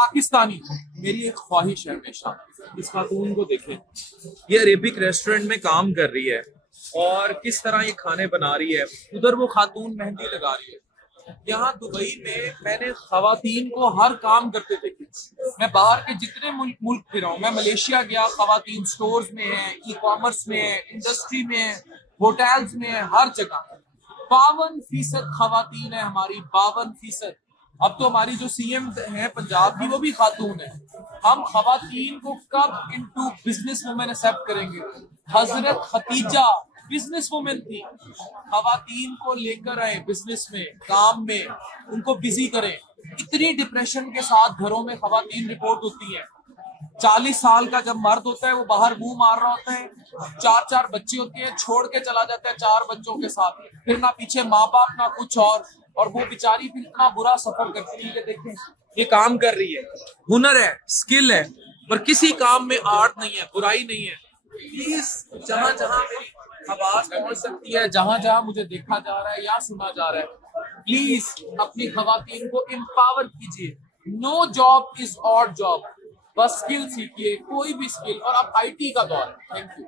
پاکستانی میری ایک خواہش ہے ہمیشہ اس خاتون کو دیکھیں, یہ عربک ریسٹورینٹ میں کام کر رہی ہے اور کس طرح یہ کھانے بنا رہی ہے. ادھر وہ خاتون مہندی لگا رہی ہے. یہاں دبئی میں نے خواتین کو ہر کام کرتے دیکھے. میں باہر کے جتنے ملک پھرا ہوں, میں ملیشیا گیا, خواتین سٹورز میں ہیں, ای کامرس میں ہیں, انڈسٹری میں ہیں, ہوٹلز میں ہیں, ہر جگہ 52% خواتین ہیں ہماری, 52%. اب تو ہماری جو سی ایم ہیں پنجاب کی وہ بھی خاتون ہے. ہم خواتین کو کب انٹو بزنس وومن ایکسپٹ کریں گے؟ حضرت ختیجہ بزنس وومن تھی. خواتین کو لے کر آئے بزنس میں, کام میں, ان کو بزی کریں. اتنی ڈپریشن کے ساتھ گھروں میں خواتین رپورٹ ہوتی ہیں. 40 سال کا جب مرد ہوتا ہے وہ باہر منہ مار رہا ہوتا ہے, 4 بچے ہوتے ہیں, چھوڑ کے چلا جاتا ہے 4 بچوں کے ساتھ, پھر نہ پیچھے ماں باپ نہ کچھ اور وہ بیچاری پھر اتنا برا سفر کرتی ہے کہ دیکھیں یہ کام کر رہی ہے, ہنر ہے, اسکل ہے, پر کسی کام میں آرٹ نہیں ہے, برائی نہیں ہے. پلیز جہاں جہاں میری آواز پہنچ سکتی ہے, جہاں جہاں مجھے دیکھا جا رہا ہے یا سنا جا رہا ہے, پلیز اپنی خواتین کو امپاور کیجیے. نو جاب از آڈ جاب, بس اسکل سیکھیے, کوئی بھی اسکل. اور اب آئی ٹی کا دور ہے. Thank you.